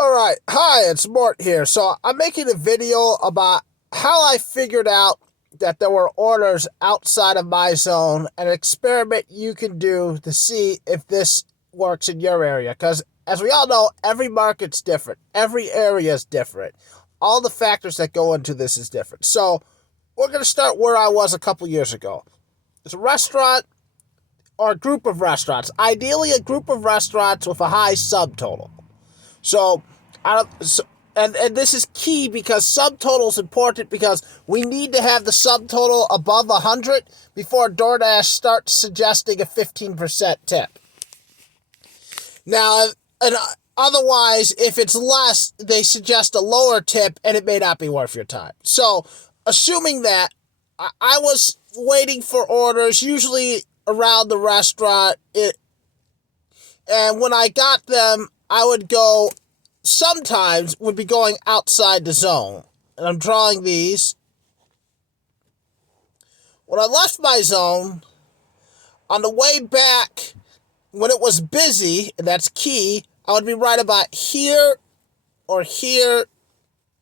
Alright, hi, it's Mort here. So I'm making a video about how I figured out that there were orders outside of my zone, an experiment you can do to see if this works in your area. Because as we all know, every market's different. Every area is different. All the factors that go into this is different. So we're going to start where I was a couple years ago. It's a restaurant or a group of restaurants. Ideally, a group of restaurants with a high subtotal. So, and this is key because subtotal is important because we need to have the subtotal above 100 before DoorDash starts suggesting a 15% tip. Now, and otherwise, if it's less, they suggest a lower tip and it may not be worth your time. So, assuming that, I was waiting for orders, usually around the restaurant, and when I got them, I would go, sometimes would be going outside the zone. And I'm drawing these. When I left my zone, on the way back, when it was busy, and that's key, I would be right about here, or here,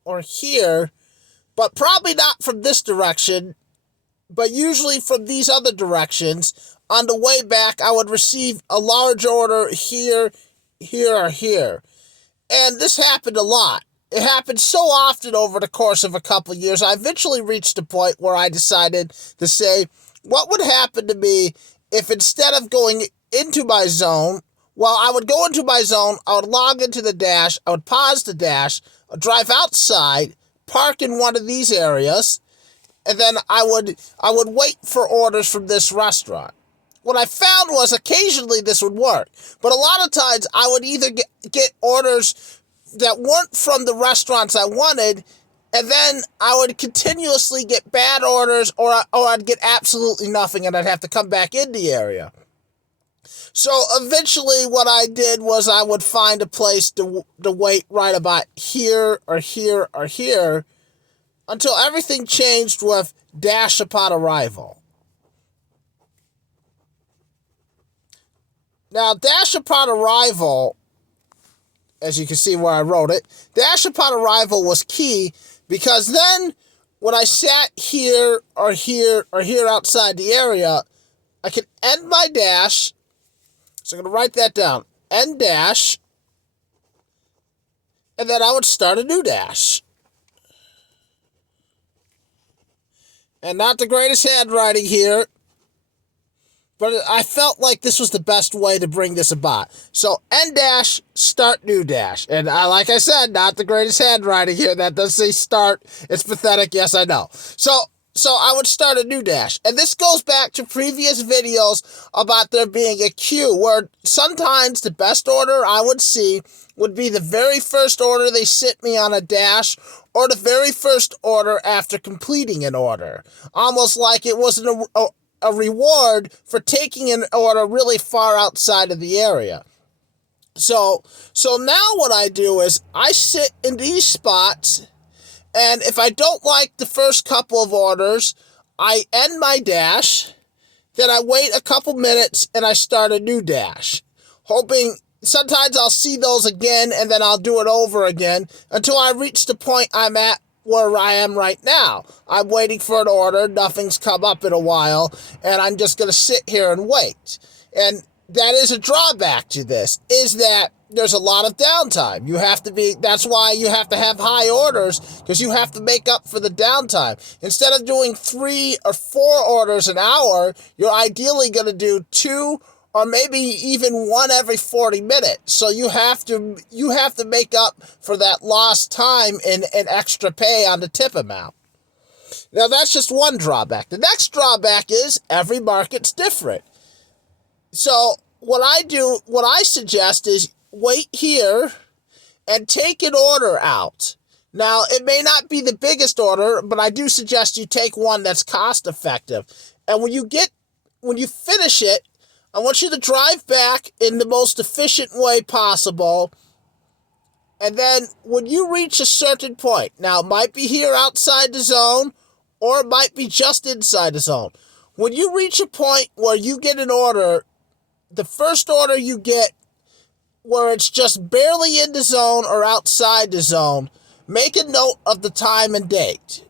or here, but probably not from this direction, but usually from these other directions. On the way back, I would receive a large order here, here, or here. And this happened a lot. It happened so often over the course of a couple of years, I eventually reached a point where I decided to say, what would happen to me if instead of going into my zone, well, I would go into my zone, I would log into the dash, I would pause the dash, I'd drive outside, park in one of these areas, and then I would wait for orders from this restaurant. What I found was occasionally this would work, but a lot of times I would either get orders that weren't from the restaurants I wanted, and then I would continuously get bad orders, or I'd get absolutely nothing, and I'd have to come back in the area. So eventually what I did was I would find a place to wait right about here, or here, or here, until everything changed with dash upon arrival. Now, dash upon arrival, as you can see where I wrote it, dash upon arrival was key because then when I sat here or here or here outside the area, I could end my dash. So I'm going to write that down. End dash. And then I would start a new dash. And not the greatest handwriting here, but I felt like this was the best way to bring this about. So, end dash, start new dash. And like I said, not the greatest handwriting here. That does say start. It's pathetic. Yes, I know. So I would start a new dash. And this goes back to previous videos about there being a queue, where sometimes the best order I would see would be the very first order they sent me on a dash, or the very first order after completing an order. Almost like it wasn't a reward for taking an order really far outside of the area. So now what I do is I sit in these spots, and if I don't like the first couple of orders, I end my dash, then I wait a couple minutes and I start a new dash, hoping sometimes I'll see those again, and then I'll do it over again until I reach the point I'm at where I am right now. I'm waiting for an order, nothing's come up in a while, and I'm just going to sit here and wait. And that is a drawback to this, is that there's a lot of downtime. That's why you have to have high orders, because you have to make up for the downtime. Instead of doing 3 or 4 orders an hour, you're ideally going to do 2 or maybe even 1 every 40 minutes. So you have to make up for that lost time in extra pay on the tip amount. Now, that's just one drawback. The next drawback is every market's different. So what I suggest is wait here and take an order out. Now, it may not be the biggest order, but I do suggest you take one that's cost effective. And when you finish it, I want you to drive back in the most efficient way possible. And then when you reach a certain point, now it might be here outside the zone, or it might be just inside the zone. When you reach a point where you get an order, the first order you get where it's just barely in the zone or outside the zone, make a note of the time and date.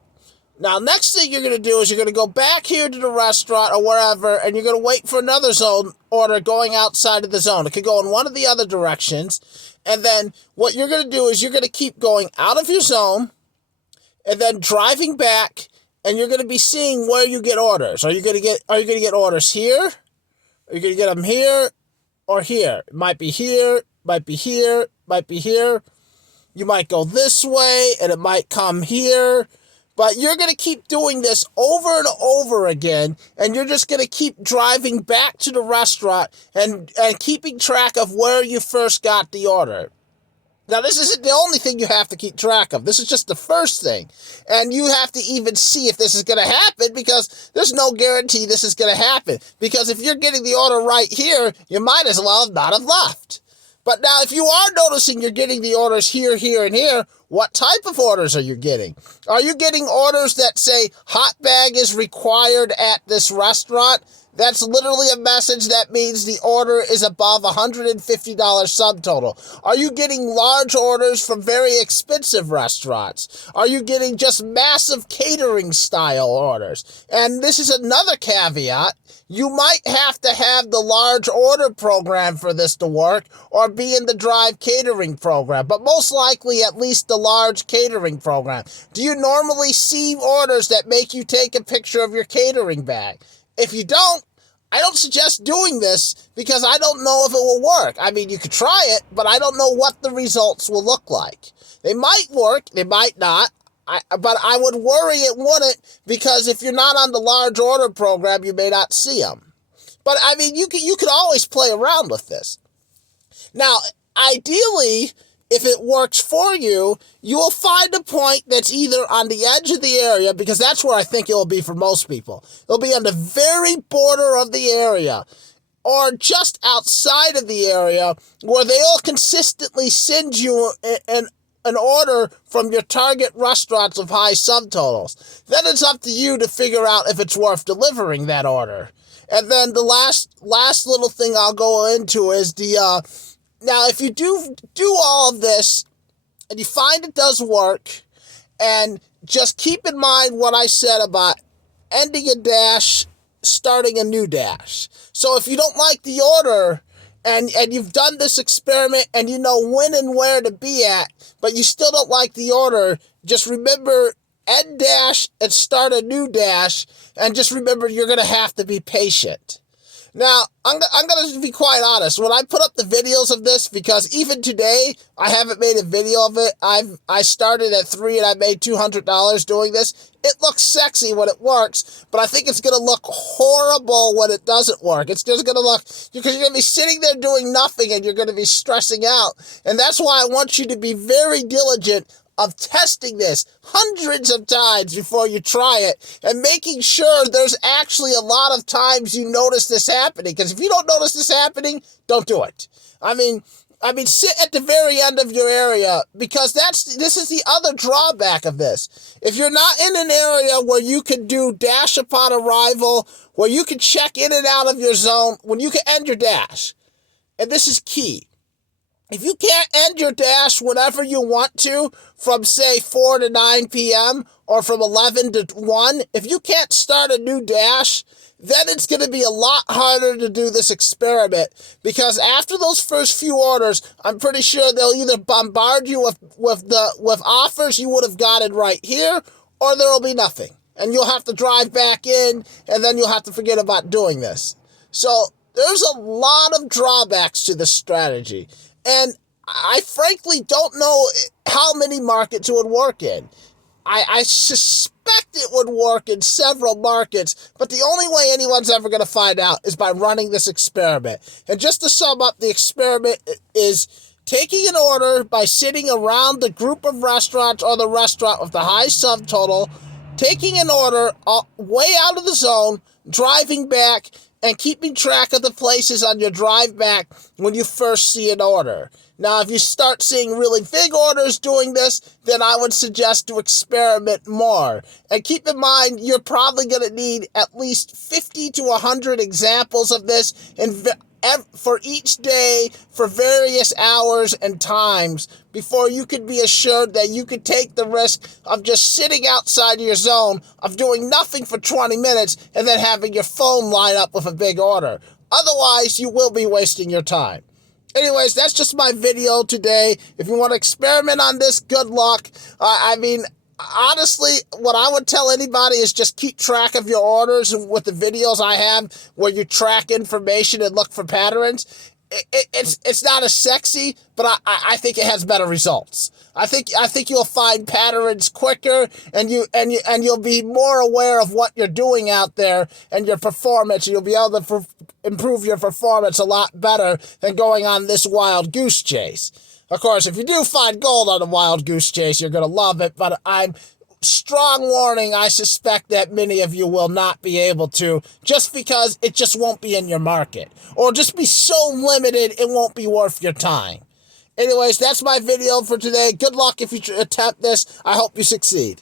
Now, next thing you're going to do is you're going to go back here to the restaurant or wherever, and you're going to wait for another zone order going outside of the zone. It could go in one of the other directions. And then what you're going to do is you're going to keep going out of your zone and then driving back, and you're going to be seeing where you get orders. Are you going to get orders here? Are you going to get them here or here? It might be here, might be here, might be here. You might go this way, and it might come here. But you're going to keep doing this over and over again, and you're just going to keep driving back to the restaurant and keeping track of where you first got the order. Now, this isn't the only thing you have to keep track of. This is just the first thing. And you have to even see if this is going to happen, because there's no guarantee this is going to happen. Because if you're getting the order right here, you might as well not have left. But now, if you are noticing you're getting the orders here, here, and here, what type of orders are you getting? Are you getting orders that say hot bag is required at this restaurant? That's literally a message that means the order is above $150 subtotal. Are you getting large orders from very expensive restaurants? Are you getting just massive catering style orders? And this is another caveat. You might have to have the large order program for this to work, or be in the drive catering program, but most likely at least the large catering program. Do you normally see orders that make you take a picture of your catering bag? If you don't, I don't suggest doing this, because I don't know if it will work. I mean, you could try it, but I don't know what the results will look like. They might work, they might not. But I would worry it wouldn't, because if you're not on the large order program, you may not see them. But I mean, you could always play around with this. Now, ideally, if it works for you, you will find a point that's either on the edge of the area, because that's where I think it will be for most people. It'll be on the very border of the area, or just outside of the area, where they'll consistently send you an order from your target restaurants of high subtotals. Then it's up to you to figure out if it's worth delivering that order. And then the last little thing I'll go into is now if you do all of this and you find it does work, and just keep in mind what I said about ending a dash, starting a new dash. So if you don't like the order, and you've done this experiment and you know when and where to be at, but you still don't like the order, just remember end dash and start a new dash, and just remember you're going to have to be patient. Now, I'm going to be quite honest. When I put up the videos of this, because even today, I haven't made a video of it. I started at 3 and I made $200 doing this. It looks sexy when it works, but I think it's going to look horrible when it doesn't work. It's just going to look, because you're going to be sitting there doing nothing and you're going to be stressing out. And that's why I want you to be very diligent of testing this hundreds of times before you try it, and making sure there's actually a lot of times you notice this happening. Because if you don't notice this happening, don't do it. I mean, sit at the very end of your area, because this is the other drawback of this. If you're not in an area where you can do dash upon arrival, where you can check in and out of your zone, when you can end your dash, and this is key. If you can't end your dash whenever you want to, from say 4 to 9 p.m. or from 11 to 1, if you can't start a new dash, then it's going to be a lot harder to do this experiment, because after those first few orders, I'm pretty sure they'll either bombard you with offers you would have gotten right here, or there will be nothing. And you'll have to drive back in, and then you'll have to forget about doing this. So there's a lot of drawbacks to this strategy. And I frankly don't know how many markets it would work in. I suspect it would work in several markets, but the only way anyone's ever going to find out is by running this experiment. And just to sum up, the experiment is taking an order by sitting around the group of restaurants or the restaurant with the high subtotal, taking an order way out of the zone, driving back, and keeping track of the places on your drive back when you first see an order. Now, if you start seeing really big orders doing this, then I would suggest to experiment more. And keep in mind, you're probably going to need at least 50 to 100 examples of this for each day for various hours and times before you could be assured that you could take the risk of just sitting outside your zone of doing nothing for 20 minutes and then having your phone light up with a big order. Otherwise, you will be wasting your time. Anyways, that's just my video today. If you want to experiment on this, good luck. Honestly, what I would tell anybody is just keep track of your orders with the videos I have where you track information and look for patterns. It's not as sexy, but I think it has better results. I think you'll find patterns quicker, and you'll be more aware of what you're doing out there and your performance. You'll be able to improve your performance a lot better than going on this wild goose chase. Of course, if you do find gold on a wild goose chase, you're going to love it, but I'm strong warning, I suspect that many of you will not be able to, just because it just won't be in your market, or just be so limited it won't be worth your time. Anyways, that's my video for today. Good luck if you attempt this. I hope you succeed.